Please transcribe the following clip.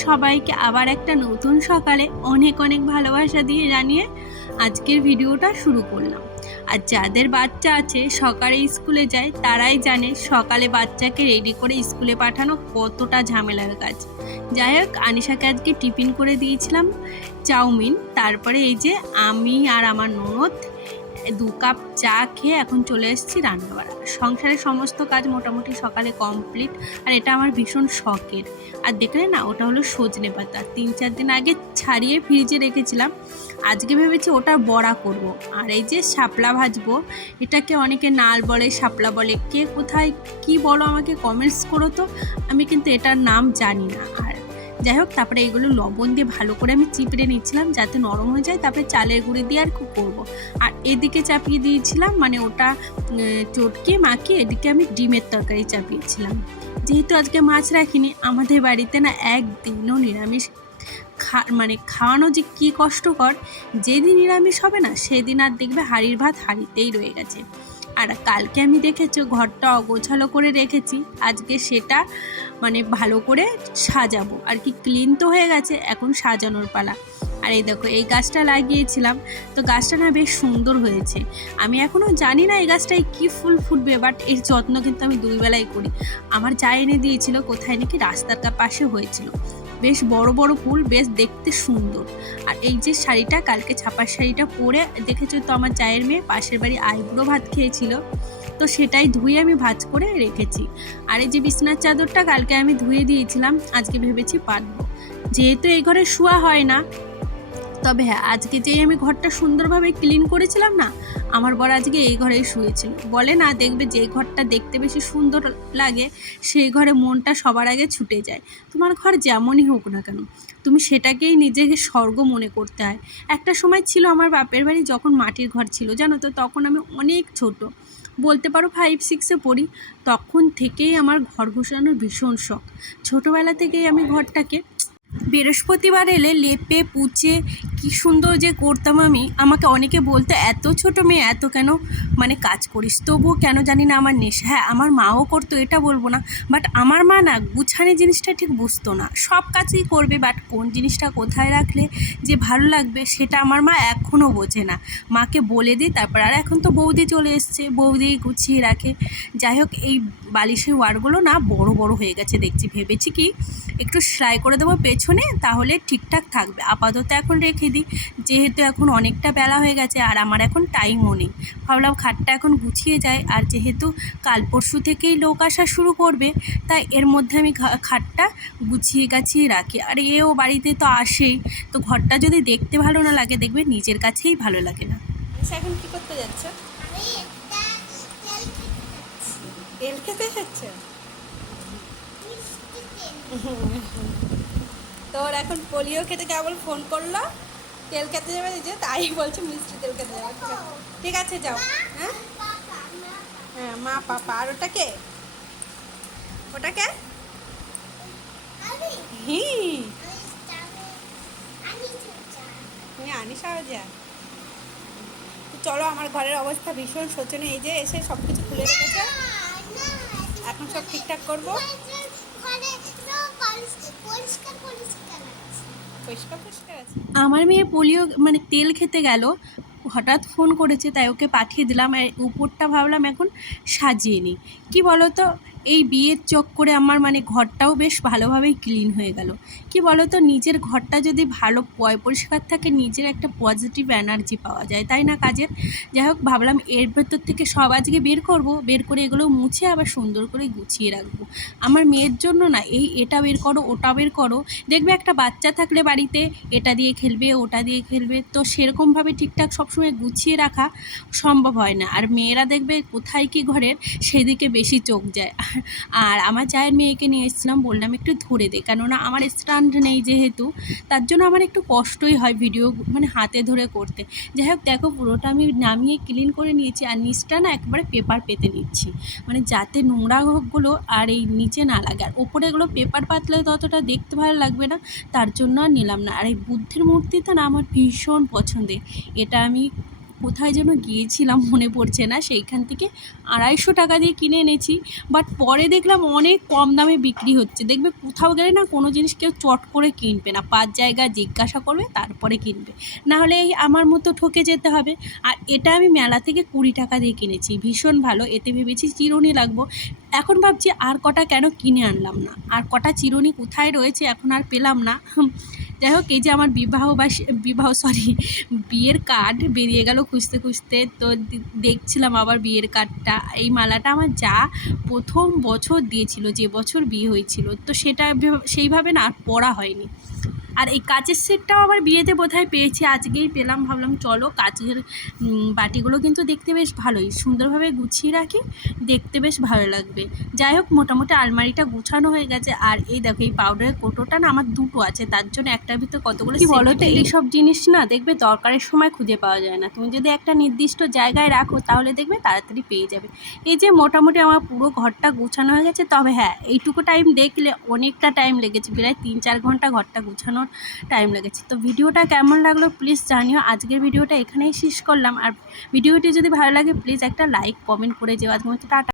সবাইকে আবার একটা নতুন সকালে অনেক অনেক ভালোবাসা দিয়ে জানিয়ে আজকের ভিডিওটা শুরু করলাম। আর যাদের বাচ্চা আছে সকালে স্কুলে যায় তারাই জানে সকালে বাচ্চাকে রেডি করে স্কুলে পাঠানো কতটা ঝামেলার কাজ। যাই হোক, আনিশাকে আজকে টিফিন করে দিয়েছিলাম চাউমিন। তারপরে এই যে আমি আর আমার ননদ 2 কাপ চা খেয়ে এখন চলে এসেছি রান্নাবাড়া। সংসারের সমস্ত কাজ মোটামুটি সকালে কমপ্লিট। আর এটা আমার ভীষণ শখের। আর দেখলে না, ওটা হলো সজনে পাতা। 3-4 দিন আগে ছাড়িয়ে ফ্রিজে রেখেছিলাম। আজকে ভেবেছি ওটার বড়া করব। আর এই যে শাপলা ভাজবো। এটাকে অনেকে নাল বলে, শাপলা বলে, কে কোথায় কি বলো আমাকে কমেন্টস করো তো। আমি কিন্তু এটার নাম জানি না। আর যাই হোক, তারপরে এগুলো লবণ দিয়ে ভালো করে আমি চিপড়ে নিচ্ছিলাম যাতে নরম হয়ে যায়। তারপরে চালের গুঁড়ি দিয়ে আর খুব করবো। আর এদিকে চাপিয়ে দিয়েছিলাম, মানে ওটা চটকে মাখিয়ে এদিকে আমি ডিমের তরকারি চাপিয়েছিলাম। যেহেতু আজকে মাছ রাখিনি, আমাদের বাড়িতে না একদিনও নিরামিষ খাওয়ানো যে কী কষ্টকর। যেদিন নিরামিষ হবে না সেদিন আর দেখবে হাঁড়ির ভাত হাঁড়িতেই রয়ে গেছে। আর কালকে আমি দেখেছো ঘরটা অগোছালো করে রেখেছি, আজকে সেটা ভালো করে সাজাবো আর কি। ক্লিন তো হয়ে গেছে, এখন সাজানোর পালা। আর এই দেখো, এই গাছটা লাগিয়েছিলাম, তো গাছটা না বেশ সুন্দর হয়েছে। আমি এখনও জানি না এই গাছটায় কী ফুল ফুটবে, বাট এর যত্ন কিন্তু আমি 2 বেলাই করি। আমার যা এনে দিয়েছিল, কোথায় নাকি রাস্তার পাশে হয়েছিল, বেশ বড় বড় ফুল, বেশ দেখতে সুন্দর। আর এই যে শাড়িটা, কালকে ছাপার শাড়িটা পরে দেখেছো তো, আমার চায়ের মেয়ে পাশের বাড়ি আইবুড়ো ভাত খেয়েছিল, তো সেটাই ধুয়ে আমি ভাঁজ করে রেখেছি। আর এই যে বিছনার চাদরটা কালকে আমি ধুয়ে দিয়েছিলাম, আজকে ভেবেছি পাতবো। যেহেতু এই ঘরে শোয়া হয় না, তবে হ্যাঁ, আজকে যেই আমি ঘরটা সুন্দরভাবে ক্লিন করেছিলাম না, আমার বর আজকে এই ঘরেই শুয়েছিল। বলে না, দেখবে যেই ঘরটা দেখতে বেশি সুন্দর লাগে সেই ঘরে মনটা সবার আগে ছুটে যায়। তোমার ঘর যেমনই হোক না কেন, তুমি সেটাকেই নিজেকে স্বর্গ মনে করতে হয়। একটা সময় ছিল আমার বাপের বাড়ি যখন মাটির ঘর ছিল, জানো তো, তখন আমি অনেক ছোট, বলতে পারো 5-6-এ পড়ি। তখন থেকেই আমার ঘর গোছানোর ভীষণ শখ। ছোটোবেলা থেকেই আমি ঘরটাকে বৃহস্পতিবার এলে লেপে পুচে কি সুন্দর যে করতাম আমি। আমাকে অনেকে বলতো, এত ছোট মেয়ে এত কেন কাজ করিস, তবুও কেন জানি না আমার নেশা। হ্যাঁ, আমার মাও করতো, এটা বলবো না, বাট আমার মা না গুছানি জিনিসটা ঠিক বুঝতো না। সব কাজই করবে, বাট কোন জিনিসটা কোথায় রাখলে যে ভালো লাগবে সেটা আমার মা এখনও বোঝে না। মাকে বলে দিই তারপর। আর এখন তো বৌদি চলে এসছে, বৌদি গুছিয়ে রাখে। যাই হোক, এই বালিশের ওয়ারগুলো না বড় বড় হয়ে গেছে দেখছি। ভেবেছি কি একটু সেলাই করে দেবো পেছনে, তাহলে ঠিকঠাক থাকবে। আপাতত এখন রেখে দিই, যেহেতু এখন অনেকটা বেলা হয়ে গেছে আর আমার এখন টাইমও নেই। ভাবলাম খাটটা এখন গুছিয়ে যায়। আর যেহেতু কাল পরশু থেকেই লোক আসা শুরু করবে, তাই এর মধ্যে আমি খাটটা গুছিয়ে গাছিয়ে রাখি। আর এও বাড়িতে তো আসেই, তো ঘরটা যদি দেখতে ভালো না লাগে, দেখবে নিজের কাছেই ভালো লাগে না। এখন কি করতে যাচ্ছে? তেল খেতে যাচ্ছে। তোর এখন পোলিও খেতে কেবল ফোন করলো, তেল খেতে যাবে, যে তাই বলছে মিষ্টি তেল খেতে যাবে। ঠিক আছে, যাও। হ্যাঁ হ্যাঁ, মা পাপা। আর ওটাকে ওটাকে আনিস যা। চলো, আমার ঘরের অবস্থা ভীষণ শোচনীয়। এই যে এসে সব কিছু খুলে রেখেছে, এখন সব ঠিকঠাক করবো। আমার মেয়ে পোলিও তেল খেতে গেল, হঠাৎ ফোন করেছে, তাই ওকে পাঠিয়ে দিলাম। আর উপরটা ভাবলাম এখন সাজিয়ে নিই। কী বলো তো, এই বিয়ের চক্করে আমার ঘরটাও বেশ ভালোভাবেই ক্লিন হয়ে গেল। কি বলো তো, নিজের ঘরটা যদি ভালো পরিষ্কার থাকে, নিজের একটা পজিটিভ এনার্জি পাওয়া যায়, তাই না কাজের। যাই হোক, ভাবলাম এর ভেতর থেকে সব আজকে বের করব, বের করে এগুলো মুছে আবার সুন্দর করে গুছিয়ে রাখবো। আমার মেয়ের জন্য না এটা বের করো, ওটা বের করো। দেখবে একটা বাচ্চা থাকলে বাড়িতে এটা দিয়ে খেলবে, ওটা দিয়ে খেলবে, তো সেরকমভাবে ঠিকঠাক সবসময় গুছিয়ে রাখা সম্ভব হয় না। আর মেয়েরা দেখবে কোথায় কি ঘরের সেদিকে বেশি চোখ যায়। আর আমার চায়ের মেয়েকে নিয়ে এসেছিলাম, বললাম একটু ধরে দে, কেননা আমার স্ট্যান্ড নেই যেহেতু, তার জন্য আমার একটু কষ্টই হয় ভিডিও হাতে ধরে করতে। যাই হোক, দেখো পুরোটা আমি নামিয়ে ক্লিন করে নিয়েছি। আর নিচটা না একবারে পেপার পেতে নিচ্ছি, যাতে নোংরাগুলো আর এই নিচে না লাগে। আর ওপরে এগুলো পেপার পাতলে ততটা দেখতে ভালো লাগবে না, তার জন্য আর নিলাম না। আর এই বুদ্ধের মূর্তিটা না আমার ভীষণ পছন্দের। এটা আমি কোথায় যেন গিয়েছিলাম মনে পড়ছে না, সেইখান থেকে 250 টাকা দিয়ে কিনে এনেছি। বাট পরে দেখলাম অনেক কম দামে বিক্রি হচ্ছে। দেখবে কোথাও গেলে না কোনো জিনিস কেউ চট করে কিনবে না, 5 জায়গায় জিজ্ঞাসা করবে তারপরে কিনবে, নাহলে এই আমার মতো ঠকে যেতে হবে। আর এটা আমি মেলা থেকে 20 টাকা দিয়ে কিনেছি, ভীষণ ভালো। এতে ভেবেছি চিরুনি লাগবো। এখন ভাবছি আর কটা কেন কিনে আনলাম না, আর কটা চিরুনি কোথায় রয়েছে এখন আর পেলাম না। যাই হোক, এই যে আমার বিয়ের কার্ড বেরিয়ে গেল খুঁজতে খুঁজতে। তো দেখছিলাম আবার বিয়ের কার্ডটা। এই মালাটা আমার যা প্রথম বছর দিয়েছিল, যে বছর বিয়ে হয়েছিল, তো সেটা সেইভাবে না আর পরা হয়নি। আর এই কাচের সেটটাও আবার বিয়েতে বোধহয় পেয়েছি, আজকেই পেলাম। ভাবলাম চলো, কাচের বাটিগুলো কিন্তু দেখতে বেশ ভালোই, সুন্দরভাবে গুছিয়ে রাখি, দেখতে বেশ ভালো লাগবে। যাই হোক, মোটামুটি আলমারিটা গুছানো হয়ে গেছে। আর এই দেখো, এই পাউডারের কৌটোটা না আমার 2টো আছে, তার জন্য একটার ভিতর কতগুলো কি বলো তো, এইসব জিনিস না দেখবে দরকারের সময় খুঁজে পাওয়া যায় না। তুমি যদি একটা নির্দিষ্ট জায়গায় রাখো তাহলে দেখবে তাড়াতাড়ি পেয়ে যাবে। এই যে মোটামুটি আমার পুরো ঘরটা গুছানো হয়ে গেছে। তবে হ্যাঁ, এইটুকু টাইম দেখলে অনেকটা টাইম লেগেছে, প্রায় 3-4 ঘন্টা ঘরটা গুছানোর টাইম লেগেছে। তো ভিডিওটা কেমন লাগলো প্লিজ জানিও। আজকের ভিডিওটা এখানেই শেষ করলাম। আর ভিডিওটি যদি ভালো লাগে প্লিজ একটা লাইক কমেন্ট করে যেও। আজকের মতো টাটা।